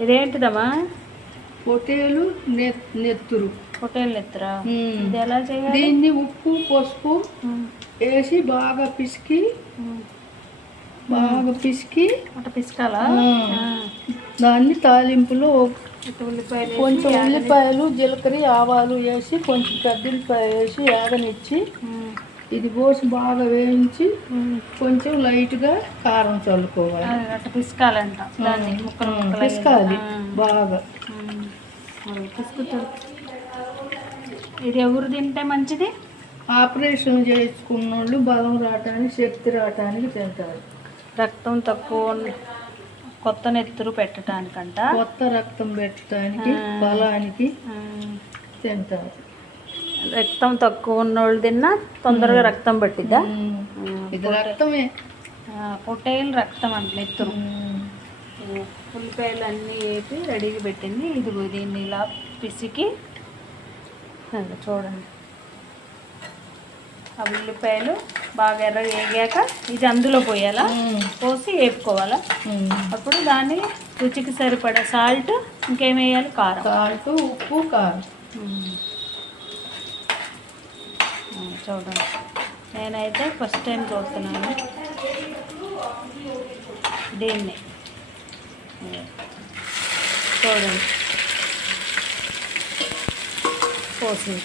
ఇదేంటిదమ్మా పొటేలు నె- నెత్తురు హోటల్ ఎత్తురా ఉమ్. ఇది ఎలా చేయాలి దీన్ని ఉప్పు పసుపు. వేసి బాగా పిసికి. బాగా పిసికి అట్ట పిసకాలా. దాన్ని తాలింపులో ఉల్లిపాయలు కొంచెం ఉల్లిపాయలు జీలకర్ర ఆవాలు వేసి కొంచెం పెద్ద ఉల్లిపాయ వేసి ఉమ్. ఇది పోసి బాగా వేయించి. కొంచెం లైట్గా కారం చల్లుకోవాలి. పిసకాలంట. పిసకాలి బాగా. పిసుకుతారు ఇది ఎవరు తింటే మంచిది? ఆపరేషన్ చేసుకున్న వాళ్ళు బలం రావటానికి శక్తి రావటానికి తింటారు. రక్తం తక్కువ కొత్త నెత్తురు పెట్టడానికంట కొత్త రక్తం పెట్టడానికి. బలానికి. తింటారు. రక్తం తక్కువ ఉన్నోళ్ళు తిన్నా తొందరగా రక్తం పట్టిద్దా. ఇది రక్తమే. పొట్టేలు రక్తం అంట నెత్తురు. ఉమ్, ఉల్లిపాయలు అన్నీ వేపి రెడీగా పెట్టింది. ఇదిగో దీన్ని ఇలా పిసికి చూడండి. ఆ ఉల్లిపాయలు బాగా ఎర్రగా వేగాక ఇది అందులో పోయాలా? పోసి వేపుకోవాలా. అప్పుడు దాన్ని రుచికి సరిపడా సాల్ట్ ఇంకేం వేయాలి? కారం. సాల్ట్ ఉప్పు కారం. చూడండి నేనైతే ఫస్ట్ టైం చూస్తున్నాను. దీన్ని. చూడండి. పోసి